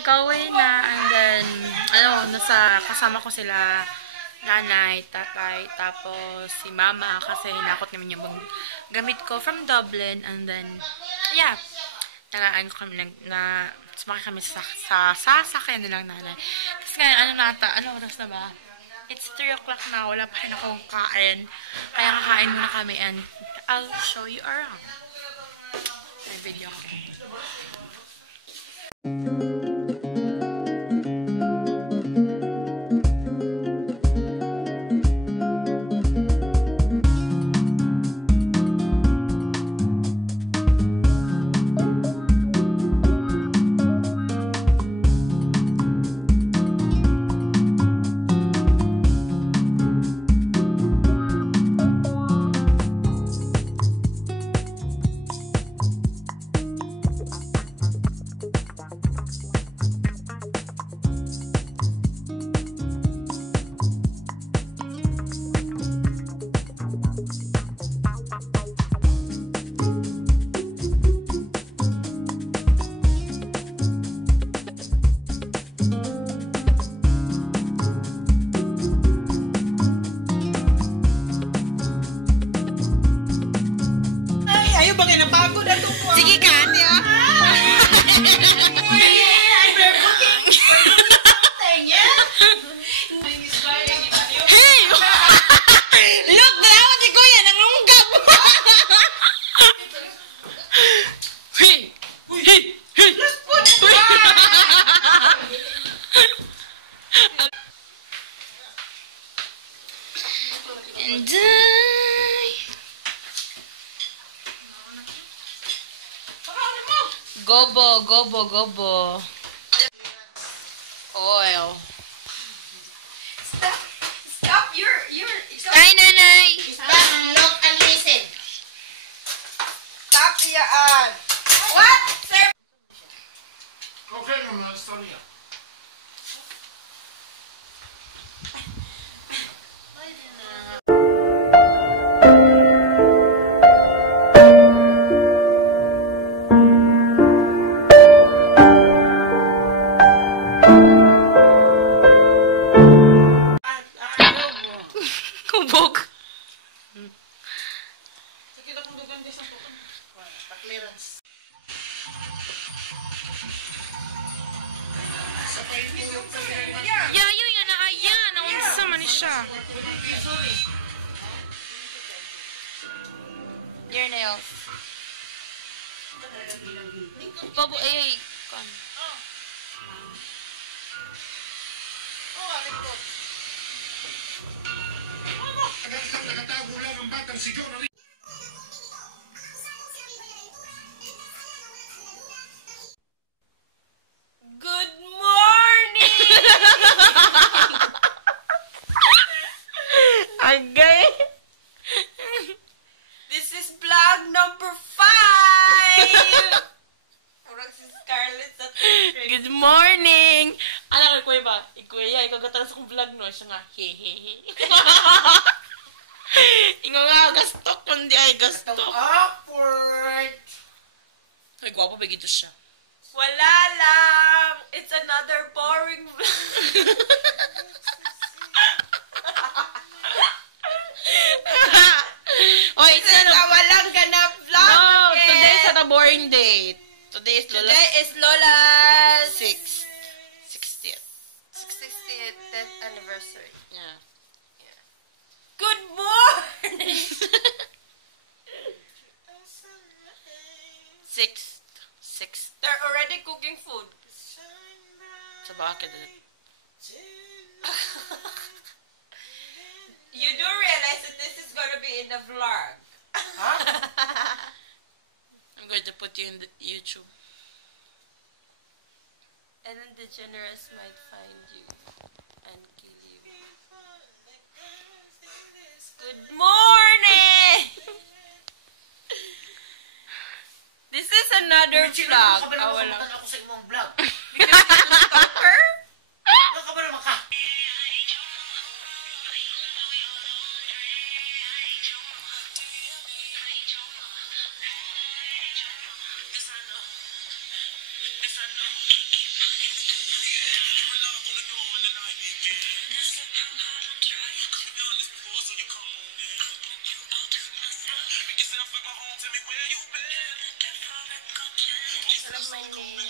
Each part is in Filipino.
Kauwi na, and then, kasama ko sila, nanay, tatay, tapos si mama, kasi hinakot namin yung gamit ko from Dublin, and then, yeah, sumakay kami sa sasakyan nilang nanay. Kasi ngayon, ano oras na ba? It's 3 o'clock na, wala pa rin akong kain, kaya kakain muna kami, and I'll show you around. May video ko. Sige ka, ate, oh. Hey! Look, dalawa ni Kuya, nangunggap. Hey! Hey! Hey! And Gobo, gobo, gobo. Oil. Stop your Ay, nanay. stop, look and listen. Stop your what? Sir? Okay, Mama, Sonia. Kubog. Yayo yan na ayan. Naunsa man siya. Your nails. Bobo, ay. Kon. Good morning! Agay. This is vlog number 5! Parang si Scarlett sa Good morning. Alam ko, Kuya ba? Kuya, ikaw gatang sa kong vlog, no? Siya nga, hehehe. Ingo nga, gastok kundi ay gastok. Awkward! Ay, gwapo ba gito siya? Wala lang! It's another boring vlog. Oh, it's a walang ganap vlog. No, today is not a boring day. Today is Lola's 60th anniversary. Yeah. Good morning! 6. They're already cooking food. Sa bakit? You do realize that this is going to be in the vlog. Huh? I'm going to put you in the YouTube. Ellen DeGeneres might find you and kill you. Good morning! This is a another vlog. Kabala Wala. mo, ako sa imong vlog. Stalker? Ano ka ba naman ka? Sarap my name.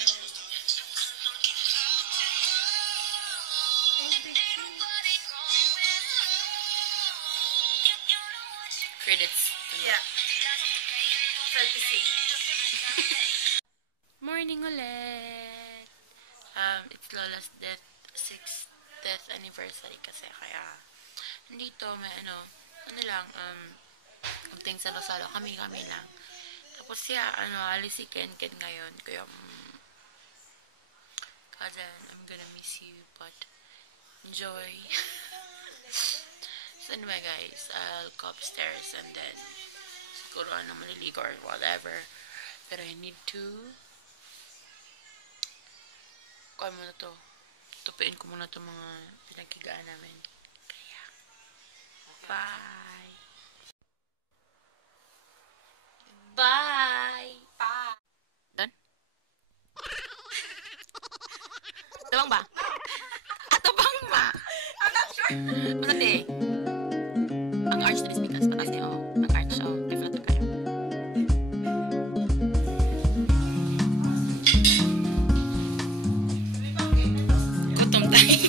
Credits. Yeah. 36. Morning ulit! It's Lola's sixth anniversary kasi kaya nandito may ano lang, kunting salo-salo, kami lang. Tapos siya, alis si Ken ngayon, kaya, cousin, I'm gonna miss you, but enjoy. So anyway guys, I'll go upstairs and then siguro maliligo or whatever. Pero I need to kuha muna to. Tupiin ko muna to mga pinagkigaan namin. Kaya, bye! Bye! Pa. Done? Tabang ba? Tabang ba? I'm not sure. Masandi. Ang arch na is because patas niya, ang arch, different na kayo. Gutom tayo.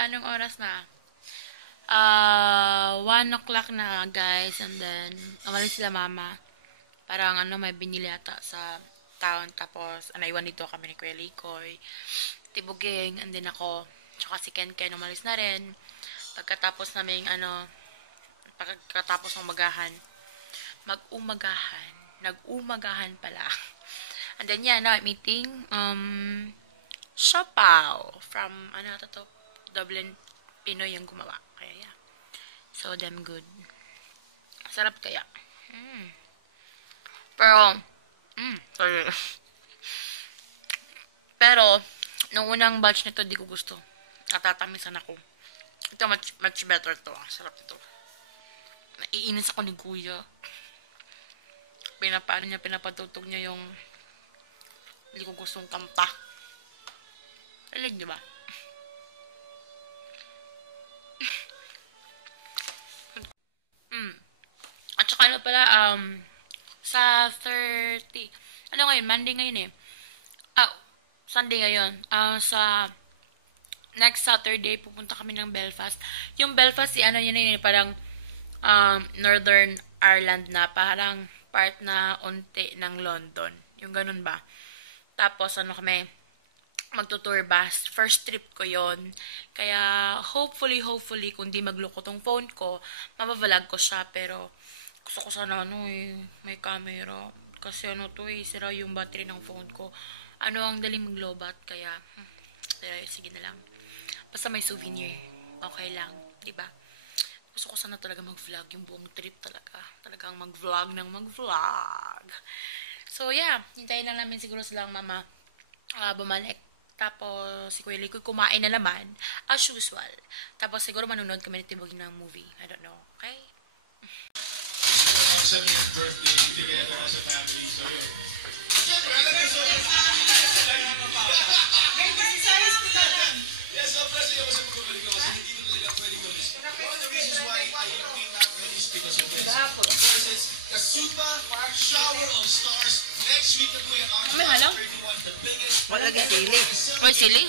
Anong oras na? 1 o'clock na guys, and then umalis sila mama. Parang may binili ata sa town, tapos naiwan dito kami ni Kuya Likoy, Tibuging, and then ako, tsaka si Ken umalis na rin. Pagkatapos ng nag-umagahan pala. And then now I'm meeting Siopao from Dublin, Pinoy yung gumawa. Kaya yeah. So damn good. Sarap kaya. Pero sorry. Pero nung unang batch nito di ko gusto. Natatamisan ako. Ito much better to. Sarap ito. Naiinis ako ni Kuya. Pinapatutog niya yung hindi ko gustong kanta. Alam niyo ba? At saka pala, sa 30, ngayon? Monday ngayon eh. Sunday ngayon. Sa next Saturday, pupunta kami ng Belfast. Yung Belfast, parang Northern Ireland na, parang part na unti ng London. Yung ganun ba? Tapos, kami, magtutour bus. First trip ko yon. Kaya, hopefully, kung di magloko tong phone ko, mababalag ko siya. Pero, gusto ko sana, may camera. Kasi, sira yung battery ng phone ko. Ang daling maglobat. Kaya, sige na lang. Basta may souvenir. Okay lang. Diba? Gusto ko sana talaga mag-vlog yung buong trip talaga. Talagang mag-vlog ng mag-vlog. So, yeah. Hintayin lang namin siguro silang mama bumalik. Tapos, si Kuya Likoy kumain na naman, as usual. Tapos, siguro manunod kami ni Tibuging ng movie. I don't know. Okay? 70th birthday together as a family. So, yun. Yes, so, kasi ako sa pagbabalik ako. Kasi hindi ko talaga pwedeng mag-miss Wala lagi sili. May sili?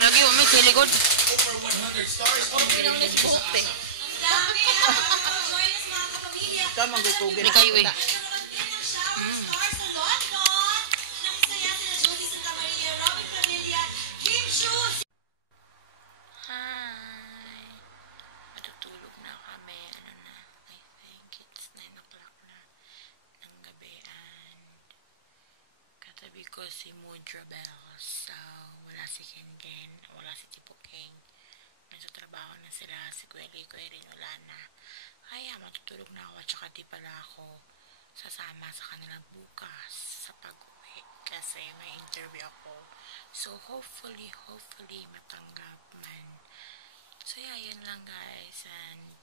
Lagi mo, may sili god. Over 100 stars on the Join us mga kapamilya. Ikaw manggugugin. May kayo eh. Hi. Matutulog na kami. Ano na? I think it's 9 o'clock na ng gabi and katabi ko si Mudra Bells. So, wala si Ken Ken, wala si Tipo King. Nasa trabaho na sila. Si Kweli rin wala na. Kaya matutulog na ako at saka di pala ako sasama sa kanila bukas sa pag-uwi kasi may interview ako. So, hopefully matanggap man. So, yeah, yun lang guys and